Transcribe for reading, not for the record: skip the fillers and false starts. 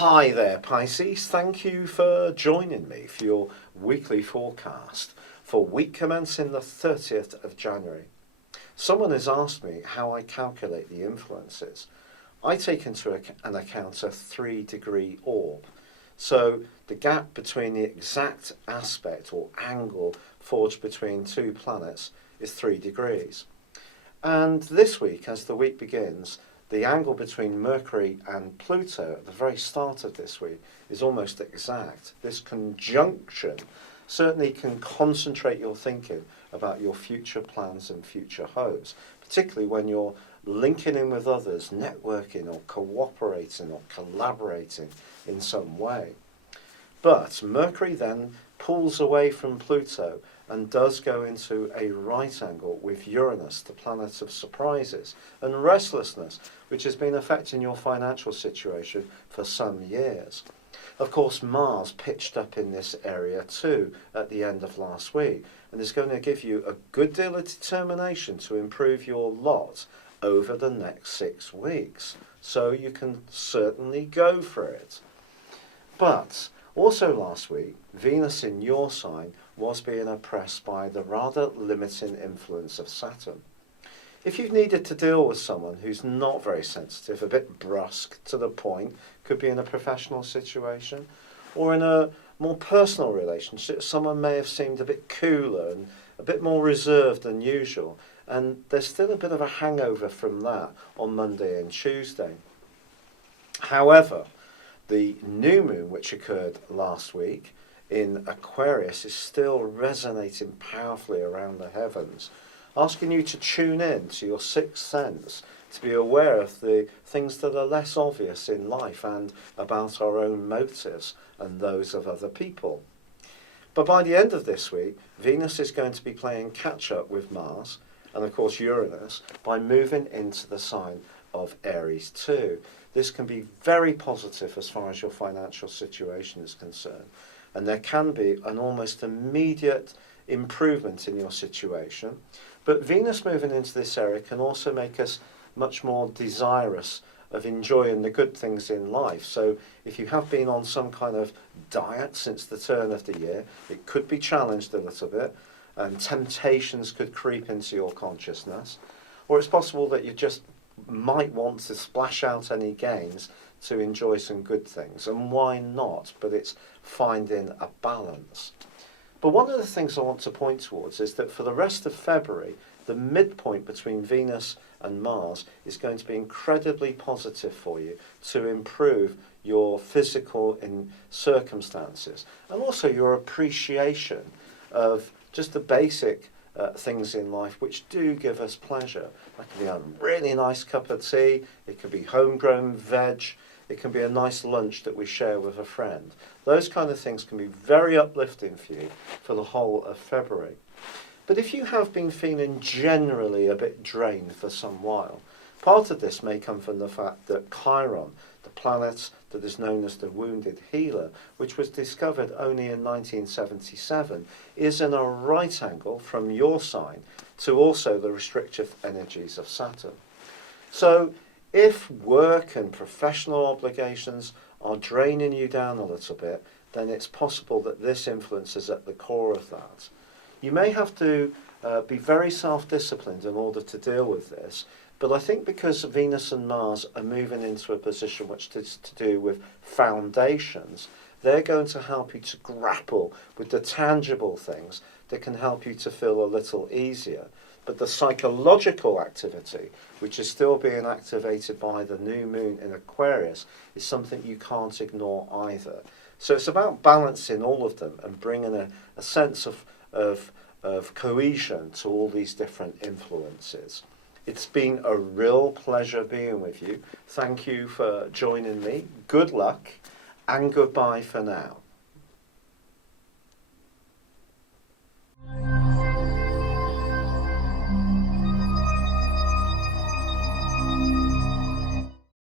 Hi there, Pisces. Thank you for joining me for your weekly forecast for week commencing the 30th of January. Someone has asked me how I calculate the influences. I take into an account a 3-degree orb. So the gap between the exact aspect or angle forged between two planets is 3 degrees. And this week, as the week begins, the angle between Mercury and Pluto at the very start of this week is almost exact. This conjunction certainly can concentrate your thinking about your future plans and future hopes, particularly when you're linking in with others, networking or cooperating or collaborating in some way. But Mercury then pulls away from Pluto and does go into a right angle with Uranus, the planet of surprises and restlessness, which has been affecting your financial situation for some years. Of course, Mars pitched up in this area too at the end of last week and is going to give you a good deal of determination to improve your lot over the next 6 weeks. So you can certainly go for it. But also last week, Venus in your sign was being oppressed by the rather limiting influence of Saturn. If you've needed to deal with someone who's not very sensitive, a bit brusque, to the point, could be in a professional situation, or in a more personal relationship, someone may have seemed a bit cooler and a bit more reserved than usual, and there's still a bit of a hangover from that on Monday and Tuesday. However, the new moon, which occurred last week in Aquarius, is still resonating powerfully around the heavens, asking you to tune in to your sixth sense, to be aware of the things that are less obvious in life and about our own motives and those of other people. But by the end of this week, Venus is going to be playing catch-up with Mars and, of course, Uranus by moving into the sign of Aries too. This can be very positive as far as your financial situation is concerned, and there can be an almost immediate improvement in your situation. But Venus moving into this area can also make us much more desirous of enjoying the good things in life. So if you have been on some kind of diet since the turn of the year, it could be challenged a little bit, and temptations could creep into your consciousness. Or it's possible that you just might want to splash out any gains to enjoy some good things, and why not? But it's finding a balance. But one of the things I want to point towards is that for the rest of February, the midpoint between Venus and Mars is going to be incredibly positive for you to improve your physical circumstances and also your appreciation of just the basic things in life which do give us pleasure. That can be a really nice cup of tea, it could be homegrown veg, it can be a nice lunch that we share with a friend. Those kind of things can be very uplifting for you for the whole of February. But if you have been feeling generally a bit drained for some while, part of this may come from the fact that Chiron, the planet that is known as the wounded healer, which was discovered only in 1977, is in a right angle from your sign to also the restrictive energies of Saturn. So if work and professional obligations are draining you down a little bit, then it's possible that this influence is at the core of that. You may have to be very self-disciplined in order to deal with this, but I think because Venus and Mars are moving into a position which is to do with foundations, they're going to help you to grapple with the tangible things that can help you to feel a little easier. But the psychological activity, which is still being activated by the new moon in Aquarius, is something you can't ignore either. So it's about balancing all of them and bringing a sense of cohesion to all these different influences. It's been a real pleasure being with you. Thank you for joining me. Good luck and goodbye for now.